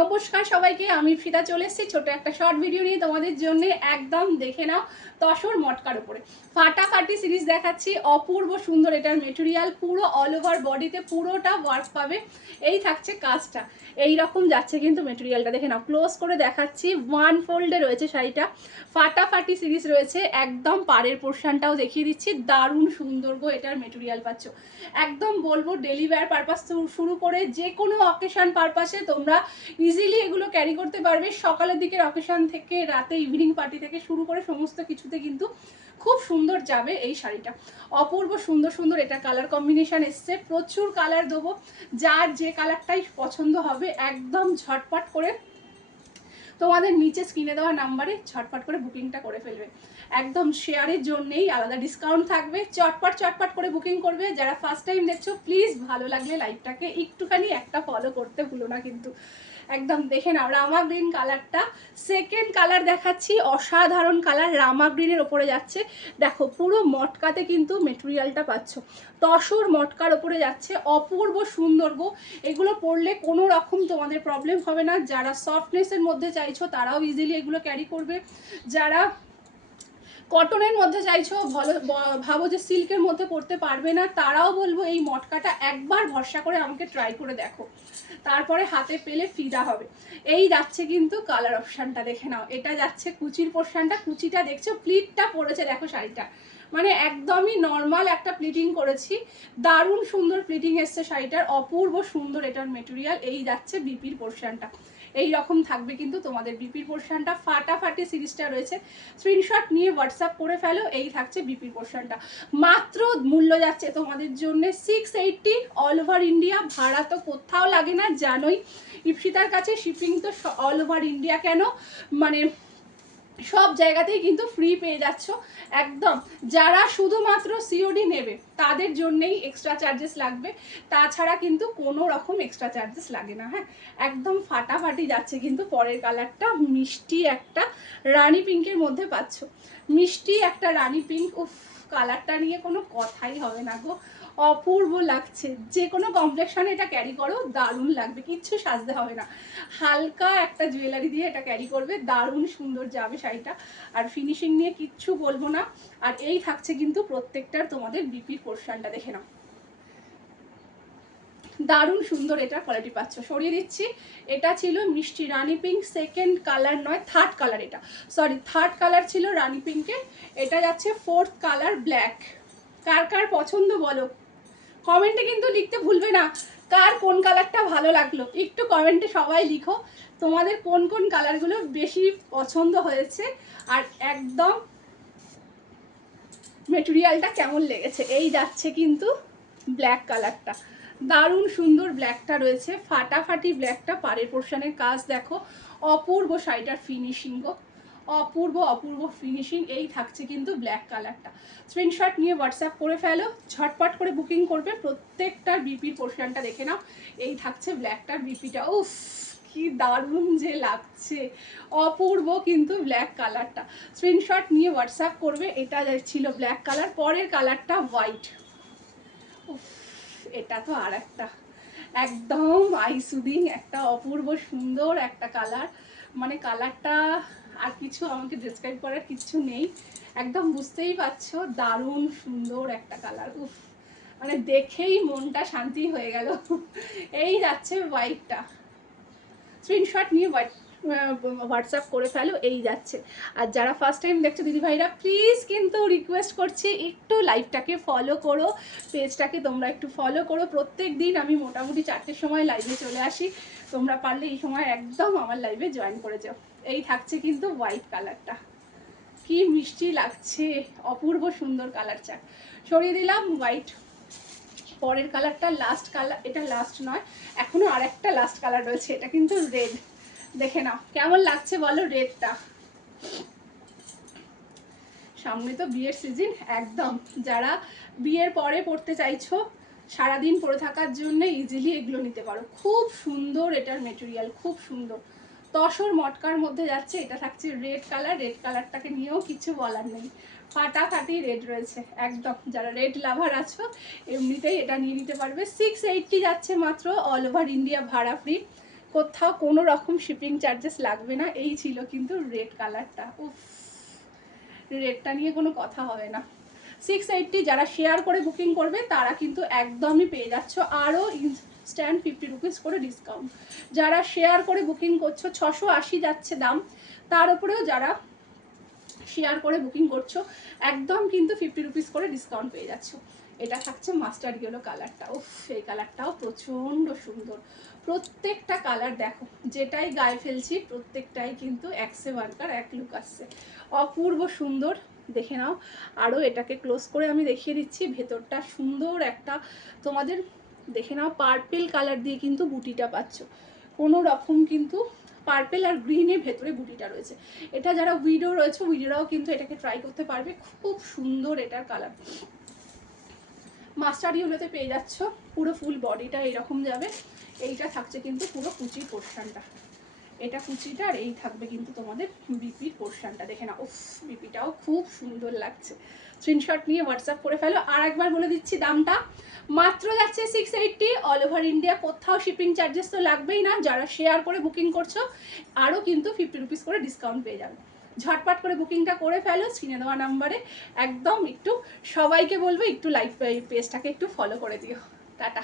নমস্কার সবাইকে, আমি ফিদা চলে এসেছি ছোট একটা শর্ট ভিডিও নিয়ে তোমাদের জন্য। একদম দেখে নাও, তসর মটকার উপরে ফাটাফাটি সিরিজ দেখাচ্ছি। অপূর্ব সুন্দর এটার মেটেরিয়াল, পুরো অল ওভার বডিতে পুরোটা ওয়ার্ক পাবে। এই থাকছে কাজটা, এই রকম যাচ্ছে কিন্তু মেটেরিয়ালটা দেখে নাও। ক্লোজ করে দেখাচ্ছি, ওয়ান ফোল্ডে রয়েছে শাড়িটা, ফাটাফাটি সিরিজ রয়েছে। একদম পাড়ের পোর্শনটাও দেখিয়ে দিচ্ছি, দারুণ সুন্দর গো এটার মেটেরিয়াল পাচ্ছ। একদম বলবো ডেলি ওয়্যার পারপাস শুরু করে যে কোনো অকেশন পারপাসে তোমরা ইজিলি এগুলো ক্যারি করতে পারবে। সকালের দিকের অকেশন থেকে রাতে ইভিনিং পার্টি থেকে শুরু করে সমস্ত কিছুতে কিন্তু খুব সুন্দর যাবে এই শাড়িটা। অপূর্ব সুন্দর সুন্দর এটা কালার কম্বিনেশন এসছে, প্রচুর কালার দেবো। যার যে কালারটাই পছন্দ হবে একদম ঝটপট করে তোমাদের নিচে স্ক্রিনে দেওয়া নাম্বারে ঝটপট করে বুকিংটা করে ফেলবে। একদম শেয়ারের জন্যেই আলাদা ডিসকাউন্ট থাকবে, চটপট চটপট করে বুকিং করবে। যারা ফার্স্ট টাইম দেখছো প্লিজ ভালো লাগলে লাইভটাকে একটুখানি একটা ফলো করতে ভুলো না কিন্তু। একদম দেখে নাও, রামা গ্রিন কালারটা সেকেন্ড কালার দেখাচ্ছি, অসাধারণ কালার, রামা গ্রিনের ওপরে যাচ্ছে। দেখো পুরো মটকাতে কিন্তু মেটেরিয়ালটা পাচ্ছ, তসর মটকার ওপরে যাচ্ছে, অপূর্ব সুন্দর গো। এগুলো পরলে কোনো রকম তোমাদের প্রবলেম হবে না। যারা সফটনেসের মধ্যে চাইছো তারাও ইজিলি এগুলো ক্যারি করবে। যারা কটনের মধ্যে চাইছো, ভাবো যে সিল্কের মধ্যে পড়তে পারবে না, তারাও বলবো এই মটকাটা একবার ভরসা করে আমাকে ট্রাই করে দেখো, তারপরে হাতে পেলে ফিদা হবে। এই যাচ্ছে কিন্তু কালার অপশানটা দেখে নাও, এটা যাচ্ছে কুচির পোর্শনটা। কুচিটা দেখছো, প্লিটটা পড়েছে দেখো শাড়িটা, মানে একদমই নর্মাল একটা প্লিটিং করেছি, দারুণ সুন্দর প্লিটিং এসছে শাড়িটার, অপূর্ব সুন্দর এটার মেটেরিয়াল। এই যাচ্ছে বিপির পোর্শনটা, এই রকম থাকবে কিন্তু তোমাদের বিপির পোর্শনটা। ফাটাফাটি সিরিজটা রয়েছে, স্ক্রিনশট নিয়ে হোয়াটসঅ্যাপ করে ফেলো। এই থাকছে বিপির পোর্শনটা, মাত্র মূল্য যাচ্ছে তোমাদের জন্য 680 অল ওভার ইন্ডিয়া। ভাড়া তো কোথাও লাগে না জানোই, ইপসিতার কাছে শিপিং তো অল ওভার ইন্ডিয়া কেন, মানে সব জায়গাতেই কিন্তু ফ্রি পেয়ে যাচ্ছ একদম। যারা শুধুমাত্র সিওডি নেবে তাদের জন্যেই এক্সট্রা চার্জেস লাগবে, তাছাড়া কিন্তু কোনো রকম এক্সট্রা চার্জেস লাগে না। হ্যাঁ, একদম ফাটাফাটি যাচ্ছে কিন্তু। পরের কালারটা মিষ্টি একটা রানি পিঙ্কের মধ্যে পাচ্ছ, মিষ্টি একটা রানি পিঙ্ক। উফ, কালারটা নিয়ে কোনো কথাই হবে না গো, অপূর্ব লাগছে। যে কোনো কমপ্লেকশনে এটা ক্যারি করো দারুণ লাগবে, কিচ্ছু সাজতে হবে না, হালকা একটা জুয়েলারি দিয়ে এটা ক্যারি করবে, দারুণ সুন্দর যাবে শাড়িটা। আর ফিনিশিং নিয়ে কিচ্ছু বলবো না। আর এই থাকছে কিন্তু প্রত্যেকটার তোমাদের বিপির পোর্শনটা দেখে নাও, দারুণ সুন্দর এটা কোয়ালিটি পাচ্ছ। সরিয়ে দিচ্ছি, এটা ছিল মিষ্টি রানি পিঙ্ক, সেকেন্ড কালার নয় থার্ড কালার, এটা সরি থার্ড কালার ছিল রানি পিঙ্কে। এটা যাচ্ছে ফোর্থ কালার ব্ল্যাক। কার কার পছন্দ বলো, কমেন্টে কিন্তু লিখতে ভুলবে না কার কোন কালারটা ভালো লাগলো, একটু কমেন্টে সবাই লিখো তোমাদের কোন কোন কালারগুলো বেশি পছন্দ হয়েছে আর একদম মেটেরিয়ালটা কেমন লেগেছে। এই যাচ্ছে কিন্তু ব্ল্যাক কালারটা, দারুণ সুন্দর ব্ল্যাকটা রয়েছে, ফাটাফাটি ব্ল্যাকটা। পাড়ের পোর্শনের কাজ দেখো, অপূর্ব শাড়িটার ফিনিশিং গো, অপূর্ব অপূর্ব ফিনিশিং। এই থাকছে কিন্তু ব্ল্যাক কালারটা, স্ক্রিনশট নিয়ে হোয়াটসঅ্যাপ করে ফেলো, ঝটপট করে বুকিং করবে। প্রত্যেকটার বিপির পোর্শনটা দেখে নাও। এই থাকছে ব্ল্যাকটার বিপিটা, উফ কি দারুণ যে লাগছে, অপূর্ব কিন্তু ব্ল্যাক কালারটা। স্ক্রিনশট নিয়ে হোয়াটসঅ্যাপ করবে। এটা ছিল ব্ল্যাক কালার, পরের কালারটা হোয়াইট। উফ, এটা তো আর একটা একদম আই সুদিং একটা অপূর্ব সুন্দর একটা কালার, মানে কালারটা আর কিছু আমাকে ডেসক্রাইব করার কিছু নেই, একদম বুঝতেই পারছো দারুণ সুন্দর একটা কালার। উফ, মানে দেখেই মনটা শান্তি হয়ে গেল। এই যাচ্ছে হোয়াইটটা, স্ক্রিনশট নিয়ে হোয়াটসঅ্যাপ করে ফেলো। এই যাচ্ছে। আর যারা ফার্স্ট টাইম দেখছো দিদিভাইরা প্লিজ কিন্তু রিকোয়েস্ট করছি একটু লাইভটাকে ফলো করো, পেজটাকে তোমরা একটু ফলো করো। প্রত্যেক দিন আমি মোটামুটি 4টের সময় লাইভে চলে আসি, তোমরা পারলে এই সময় একদম আমার লাইভে জয়েন করে যাও। এই থাকছে কিন্তু হোয়াইট কালারটা, কি মিষ্টি লাগছে, অপূর্ব সুন্দর কালার চাক। সরিয়ে দিলাম হোয়াইট। পরের কালারটা লাস্ট কালার, এটা লাস্ট নয়, এখনো আর একটা লাস্ট কালার রয়েছে, এটা কিন্তু রেড। দেখে নাও কেমন লাগছে বলো রেডটা। সামনে তো বিয়ের সিজন, একদম যারা বিয়ের পরে পড়তে চাইছো সারাদিন পরে থাকার জন্য ইজিলি এগুলো নিতে পারো। খুব সুন্দর এটার মেটেরিয়াল, খুব সুন্দর, তসর মটকার মধ্যে যাচ্ছে। এটা থাকছে রেড কালার, রেড কালারটাকে নিয়েও কিছু বলার নেই, ফাটাফাটি রেড রয়েছে একদম। যারা রেড লাভার আছো এমনিতেই এটা নিয়ে নিতে পারবে। 680 যাচ্ছে মাত্র, অল ওভার ইন্ডিয়া ভাড়া ফ্রি। কোথাও কোনো রকম শিপিং চার্জেস লাগবে না। এই ছিল কিন্তু রেড কালারটা, উফ রেডটা নিয়ে কোনো কথা হবে না। 680 যারা শেয়ার করে বুকিং করবে তারা কিন্তু একদমই পেয়ে যাচ্ছ আরও ইনস্ট্যান্ট 50 রুপিস করে ডিসকাউন্ট। যারা শেয়ার করে বুকিং করছো 680 যাচ্ছে দাম, তার উপরেও যারা শেয়ার করে বুকিং করছো একদম কিন্তু 50 রুপিস করে ডিসকাউন্ট পেয়ে যাচ্ছ। এটা থাকছে মাস্টার্ড ইয়েলো কালারটা, উফ এই কালারটাও প্রচণ্ড সুন্দর। প্রত্যেকটা কালার দেখো, যেটাই গায়ে ফেলছি প্রত্যেকটাই কিন্তু একসে ওয়ানকার এক লুক আসছে, অপূর্ব সুন্দর। দেখে নাও, আরও এটাকে ক্লোজ করে আমি দেখিয়ে দিচ্ছি। ভেতরটা সুন্দর একটা তোমাদের দেখে নাও পার্পেল কালার দিয়ে কিন্তু বুটিটা পাচ্ছ, কোনো রকম কিন্তু পার্পেল আর গ্রিনের ভেতরে বুটিটা রয়েছে। এটা যারা উইডো রয়েছে উইডোরাও কিন্তু এটাকে ট্রাই করতে পারবে, খুব সুন্দর এটার কালার। মাস্টার্ড ইয়েলোতে পেয়ে যাচ্ছ, পুরো ফুল বডিটা এরকম যাবে। এইটা থাকছে কিন্তু পুরো কুচির পোর্শনটা, এটা কুচিটা, আর এই থাকবে কিন্তু তোমাদের বিপির পোর্শনটা। দেখে না, উফ বিপিটাও খুব সুন্দর লাগছে। স্ক্রিনশট নিয়ে হোয়াটসঅ্যাপ করে ফেলো। আর একবার বলে দিচ্ছি দামটা, মাত্র যাচ্ছে 680, অল ওভার ইন্ডিয়া, কোথাও শিপিং চার্জেস তো লাগবেই না। যারা শেয়ার করে বুকিং করছো আরও কিন্তু 50 রুপিস করে ডিসকাউন্ট পেয়ে যাবে। ঝটপট করে বুকিংটা করে ফেলো স্ক্রিনে দেওয়া নাম্বারে। একদম একটু সবাইকে বলবো একটু লাইক পেজটাকে একটু ফলো করে দিও। টাটা।